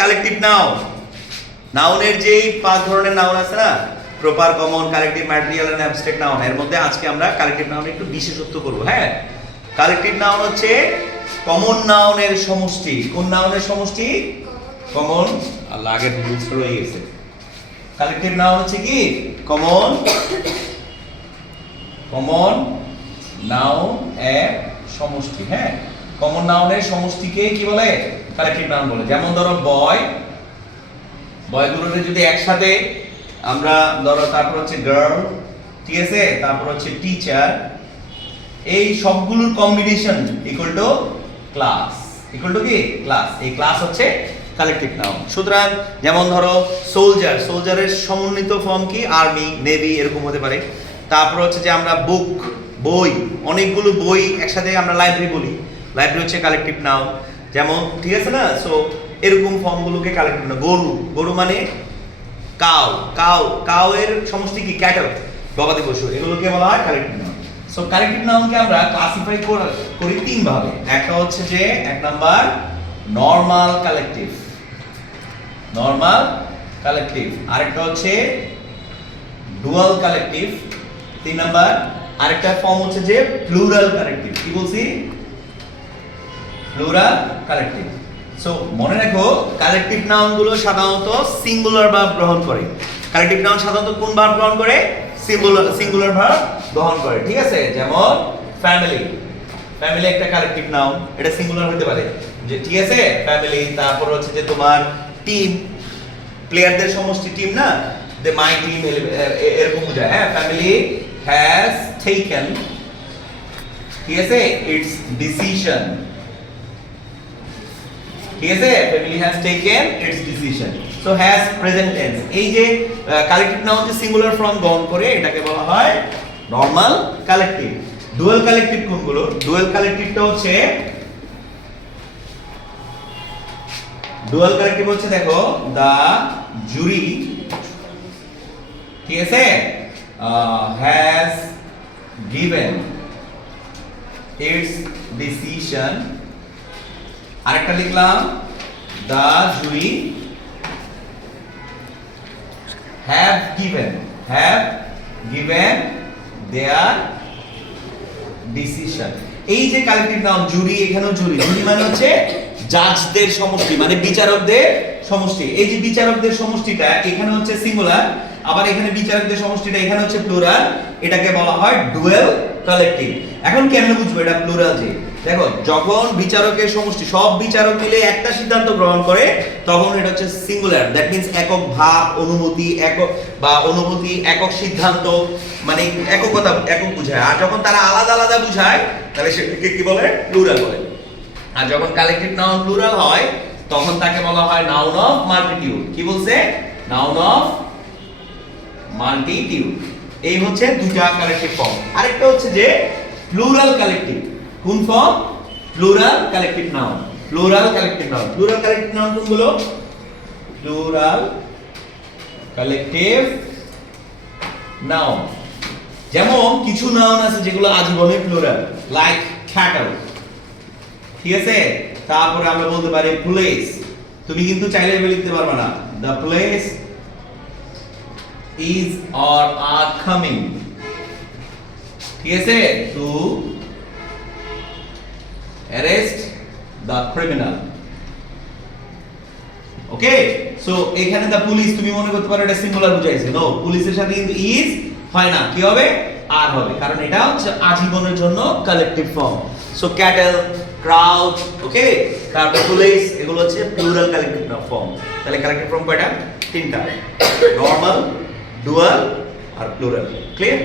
Collective noun. নাউনের যেই 5 ধরনের নাউন আছে না, proper, common, collective, material and abstract noun, এর মধ্যে আজকে আমরা কালেকটিভ নাউনের একটু বিশেষত্ব করব। হ্যাঁ, কালেকটিভ নাউন হচ্ছে কমন নাউনের সমষ্টি। কোন নাউনের সমষ্টি? কমন। আল্লাহ, আগের রুলস রয়ে গেছে। কালেকটিভ নাউন হচ্ছে কি? কমন নাউন এর সমষ্টি। হ্যাঁ, কমন নাউনের সমষ্টিকে কি বলে? কালেকটিভ নাউন বলে। যেমন ধরো বয়গুলোকে যদি একসাথে আমরা ধরো, তারপর হচ্ছে গার্ল, ঠিক আছে, তারপর হচ্ছে টিচার, এই সবগুলোর combination equal to class. Equal to কি? ক্লাস। এই ক্লাস হচ্ছে কালেকটিভ নাউন। সুতরাং যেমন ধরো সোলজারের সমন্বিত ফর্ম কি? আর্মি, নেভি, এরকম হতে পারে। তারপর হচ্ছে যে আমরা বুক, বই, অনেকগুলো বই একসাথে আমরা লাইব্রেরি বলি। লাইব্রেরি হচ্ছে কালেকটিভ নাউন। যেমন, ঠিক আছে না? সো এরকম ফর্মগুলোকে কালেকটিভ নাউন। গরু মানে কাউ এর সমষ্টি কি? ক্যাটল, গবাদি পশু, এগুলোকে বলা হয় কালেকটিভ নাউন। সো কালেকটিভ নাউনকে আমরা ক্লাসিফাই করি 3 ভাবে। একটা হচ্ছে যে 1 নাম্বার নরমাল কালেকটিভ, আরেকটা হচ্ছে ডুয়াল কালেকটিভ, 3 নাম্বার। আরেকটা ফর্ম হচ্ছে যে প্লুরাল কালেকটিভ। কি বলছি? Plural collective. সো মনে রাখো, কালেকটিভ নাউন গুলো সাধারণত সিঙ্গুলার ভার্ব গ্রহণ করে। কালেকটিভ নাউন সাধারণত কোন ভার্ব গ্রহণ করে? সিঙ্গুলার ভার্ব গ্রহণ করে। ঠিক আছে? যেমন ফ্যামিলি একটা কালেকটিভ নাউন, এটা সিঙ্গুলার হতে পারে, যে ঠিক আছে, ফ্যামিলি। তারপর হচ্ছে যে তোমার টিম, প্লেয়ারদের সমষ্টি টিম না, দে মাই টিম, এরকম বোঝায়। হ্যাঁ, ফ্যামিলি হ্যাজ টেকেন, ঠিক আছে, ইটস ডিসিশন। ঠিক আছে, family has taken it's decision. So has present tense. এই যে কালেকটিভ নাউন যে সিঙ্গুলার ফর্ম গ্রহণ করে, এটাকে বলা হয় নরমাল কালেকটিভ। ডুয়াল কালেকটিভ কোনগুলো? ডুয়াল কালেকটিভটা হচ্ছে দেখো, দা জুরি, ঠিক আছে, হ্যাজ গিভেন ইটস ডিসিশন। আরেকটা লিখলাম, দা জুরি হ্যাভ গিভেন দেয়ার ডিসিশন। এই যে কালেকটিভ নাউন জুরি, এখানেও জুরি মানে হচ্ছে জাজদের সমষ্টি, মানে বিচারকদের সমষ্টি। এই যে বিচারকদের সমষ্টিটা এখানে হচ্ছে সিঙ্গুলার, আবার এখানে বিচারকদের সমষ্টিটা এখানে হচ্ছে প্লুরাল। এটাকে বলা হয় ডুয়াল কালেকটিভ। এখন কেমনে বুঝবো এটা প্লুরাল? যে দেখো, যখন বিচারকের সমষ্টি সব বিচারক মিলে একটা সিদ্ধান্ত গ্রহণ করে, তখন এটা হচ্ছে সিঙ্গুলার। দ্যাট মিন্স একক ভাব, অনুভূতি, একক সিদ্ধান্ত, মানে একক বুঝায়। আর যখন তারা আলাদা আলাদা বুঝায়, তাহলে সেটাকে কি বলে? প্লুরাল বলে। আর যখন কালেকটিভ নাউন প্লুরাল হয়, তখন তাকে বলা হয় নাউন অফ মাল্টিটিউড। কি বলছে? Noun of multitude. এই হচ্ছে দুটা কালেকটিভ ফর্ম। আরেকটা হচ্ছে যে প্লুরাল কালেকটিভ। কোন form? Plural collective noun. Plural collective noun কোনগুলো? Plural collective noun. যেমন কিছু নাউন আছে যেগুলো আজীবনে প্লুরাল, লাইক ক্যাটল, ঠিক আছে। তারপরে আমরা বলতে পারি প্লেস। তুমি কিন্তু চাইলে লিখতে পারবে না, the place is or are coming, ঠিক আছে, to arrest the criminal. Okay, so এখানে দা পুলিশ তুমি মনে করতে পারো এটা সিঙ্গুলার বুঝাইছে। নো, পুলিশের সাথে কিন্তু ইজ হয় না, কি হবে? আর হবে, কারণ এটা হচ্ছে আজীবনের জন্য collective form. So cattle, crowd, okay, তারপর পুলিশ, এগুলো হচ্ছে প্লুরাল কালেকটিভ ফর্ম। তাহলে কালেকটিভ ফর্ম কয়টা? 3টা, নরমাল, ডুয়াল আর প্লুরাল। ক্লিয়ার?